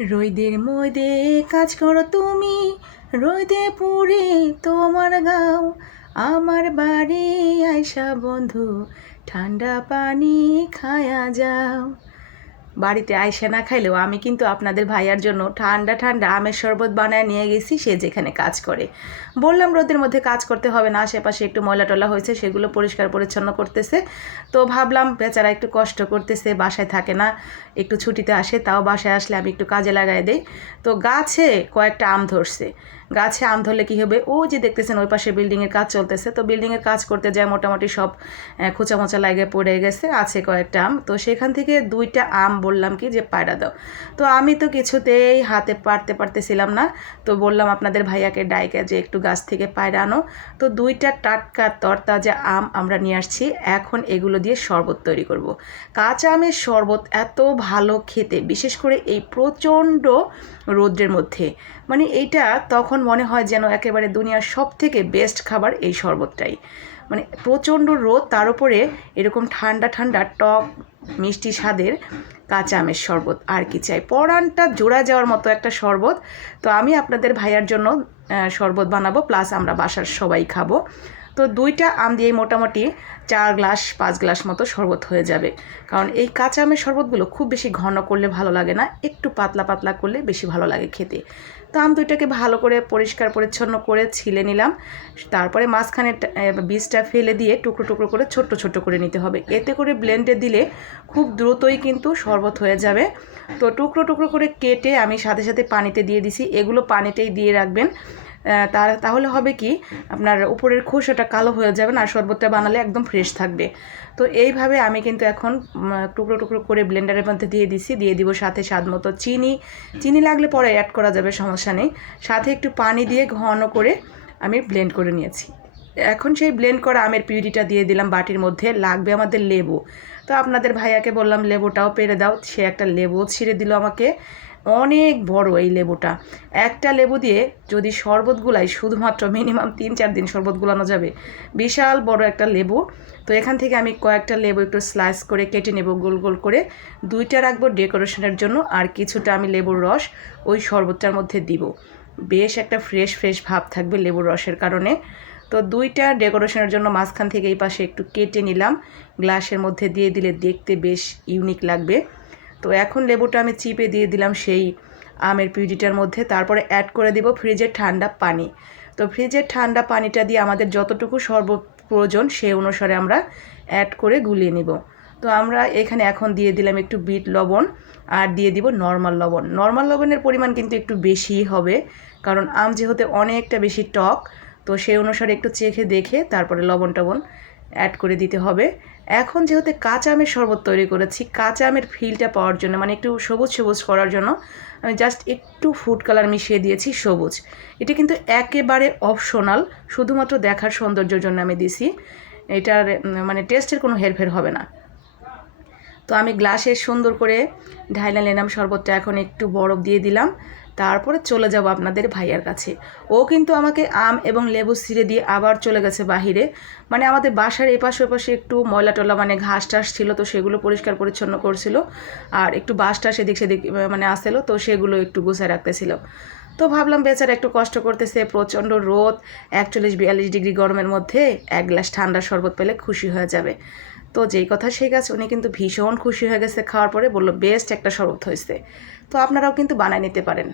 রোদের মধ্যে কাজ করো তুমি, রৈদে পুরে তোমার গাও। আমার বাড়ি আয়সা বন্ধু, ঠান্ডা পানি খায়া যাও। বাড়িতে আয়সা না খাইলেও আমি কিন্তু আপনাদের ভাইয়ার জন্য ঠান্ডা ঠান্ডা আমের শরবত বানায় নিয়ে গেছি, সে যেখানে কাজ করে। বললাম, রোদের মধ্যে কাজ করতে হবে না, আশেপাশে একটু ময়লা টলা হয়েছে, সেগুলো পরিষ্কার পরিচ্ছন্ন করতেছে। তো ভাবলাম, বেচারা একটু কষ্ট করতেছে, বাসায় থাকে না, একটু ছুটিতে আসে, তাও বাসায় আসলে আমি একটু কাজে লাগাই দেই। তো গাছে কয়েকটা আম ধরছে। গাছে আম ধরলে কী হবে? ও যে দেখতেছেন ওই পাশে বিল্ডিংয়ের কাজ চলতেছে। তো বিল্ডিংয়ের কাজ করতে যায় মোটামুটি সব খোঁচা মোচা লাগে পড়ে গেছে, আছে কয়েকটা আম। তো সেখান থেকে দুইটা আম বললাম কি যে, পায়রা দাও। তো আমি তো কিছুতেই হাতে পারতে পারতেছিলাম না। তো বললাম, আপনাদের ভাইয়াকে ডাইকে যে একটু গাছ থেকে পায়রা আনো। তো দুইটা টাটকা তরতাজা আম আমরা নিয়ে আসছি। এখন এগুলো দিয়ে শরবত তৈরি করব। কাঁচা আমের শরবত এত ভালো খেতে, বিশেষ করে এই প্রচণ্ড রৌদ্রের মধ্যে। মানে এইটা তখন মনে হয় যেন একেবারে দুনিয়ার সব থেকে বেস্ট খাবার এই শরবতটাই। মানে প্রচণ্ড রোদ, তার উপরে এরকম ঠান্ডা ঠান্ডা টক, মিষ্টি স্বাদের কাঁচা আমের শরবত। আর কি চাই? পরানটা জোড়া যাওয়ার মতো একটা শরবত। তো আমি আপনাদের ভাইয়ার জন্য শরবত বানাবো প্লাস আমরা বাসার সবাই খাব। তো দুইটা আম দিয়ে মোটামুটি চার গ্লাস, পাঁচ গ্লাস মতো শরবত হয়ে যাবে। কারণ এই কাঁচা আমের শরবতগুলো খুব বেশি ঘন করলে ভালো লাগে না, একটু পাতলা পাতলা করলে বেশি ভালো লাগে খেতে। তো আম দুইটাকে ভালো করে পরিষ্কার পরিচ্ছন্ন করে ছিলে নিলাম। তারপরে মাঝখানে বীজটা ফেলে দিয়ে টুকরো টুকরো করে ছোট্ট ছোট্ট করে নিতে হবে। এতে করে ব্লেন্ডে দিলে খুব দ্রুতই কিন্তু শরবত হয়ে যাবে। তো টুকরো টুকরো করে কেটে আমি সাথে সাথে পানিতে দিয়ে দিছি। এগুলো পানিতেই দিয়ে রাখবেন। তার তাহলে হবে কি, আপনার উপরের খোসাটা কালো হয়ে যাবে না, আর শরবতটা বানালে একদম ফ্রেশ থাকবে। তো এইভাবে আমি কিন্তু এখন টুকরো টুকরো করে ব্লেন্ডারের মধ্যে দিয়ে দিছি, দিয়ে দিব সাথে স্বাদ মতো চিনি। চিনি লাগলে পরে অ্যাড করা যাবে, সমস্যা নেই। সাথে একটু পানি দিয়ে ঘন করে আমি ব্লেন্ড করে নিয়েছি। এখন সেই ব্লেন্ড করা আমের পিউরিটা দিয়ে দিলাম বাটির মধ্যে, লাগবে আমাদের লেবু। তো আপনাদের ভাইয়াকে বললাম, লেবুটাও পেরে দাও। সে একটা লেবু ছিঁড়ে দিল আমাকে। অনেক বড় এই লেবুটা। একটা লেবু দিয়ে যদি শরবত গুলাই শুধুমাত্র মিনিমাম তিন চার দিন শরবত গুলানো যাবে, বিশাল বড় একটা লেবু। তো এখান থেকে আমি কয়েকটা লেবু একটু স্লাইস করে কেটে নেব, গোল গোল করে। দুইটা রাখব ডেকোরেশনের জন্য, আর কিছুটা আমি লেবুর রস ওই শরবতটার মধ্যে দিব। বেশ একটা ফ্রেশ ফ্রেশ ভাব থাকবে লেবুর রসের কারণে। তো দুইটা ডেকোরেশনের জন্য মাঝখান থেকে এই পাশে একটু কেটে নিলাম। গ্লাসের মধ্যে দিয়ে দিলে দেখতে বেশ ইউনিক লাগবে। তো এখন লেবুটা আমি চিপে দিয়ে দিলাম সেই আমের পিউরিটার মধ্যে। তারপরে অ্যাড করে দিব ফ্রিজের ঠান্ডা পানি। তো ফ্রিজের ঠান্ডা পানিটা দিয়ে আমাদের যতটুকু শরবত প্রয়োজন সেই অনুসারে আমরা অ্যাড করে গুলিয়ে নিব। তো আমরা এখানে এখন দিয়ে দিলাম একটু বিট লবণ আর দিয়ে দিব নর্মাল লবণ। নর্মাল লবণের পরিমাণ কিন্তু একটু বেশিই হবে, কারণ আম যেহেতু অনেকটা বেশি টক, তো সেই অনুসারে একটু চেখে দেখে তারপরে লবণ টবণ অ্যাড করে দিতে হবে। এখন যেহেতু কাঁচা আমের শরবত তৈরি করেছি, কাঁচা আমের ফিলটা পাওয়ার জন্য মানে একটু সবুজ সবুজ করার জন্য, আমি জাস্ট একটু ফুড কালার মিশিয়ে দিয়েছি সবুজ। এটা কিন্তু একেবারে অপশনাল শুধুমাত্র দেখার সৌন্দর্যের জন্য আমি দিছি। এটার মানে টেস্টের কোনো হেরফের হবে না। তো আমি গ্লাসে সুন্দর করে ঢাইলা নিলাম শরবতটা এখন একটু বরফ দিয়ে দিলাম। তারপরে চলে যাব আপনাদের ভাইয়ার কাছে। ও কিন্তু আমাকে আম এবং লেবু ছিঁড়ে দিয়ে আবার চলে গেছে বাহিরে। মানে আমাদের বাসার এপাশে ওপাশে একটু ময়লা টলা মানে ঘাস টাস ছিল তো সেগুলো পরিষ্কার পরিচ্ছন্ন করছিল। আর একটু বাস টাস এদিক সেদিক মানে আসেলো তো সেগুলো একটু গুছায় রাখতেছিল। তো ভাবলাম, বেচারা একটু কষ্ট করতেছে, প্রচণ্ড রোদ, একচল্লিশ বিয়াল্লিশ ডিগ্রি গরমের মধ্যে এক গ্লাস ঠান্ডা শরবত পেলে খুশি হয়ে যাবে। তো যেই কথা সেই গাছ, উনি কিন্তু ভীষণ খুশি হয়ে গেছে খাওয়ার পরে, বলল, বেস্ট একটা শরবত হয়েছে। তো আপনারাও কিন্তু বানায় নিতে পারেন।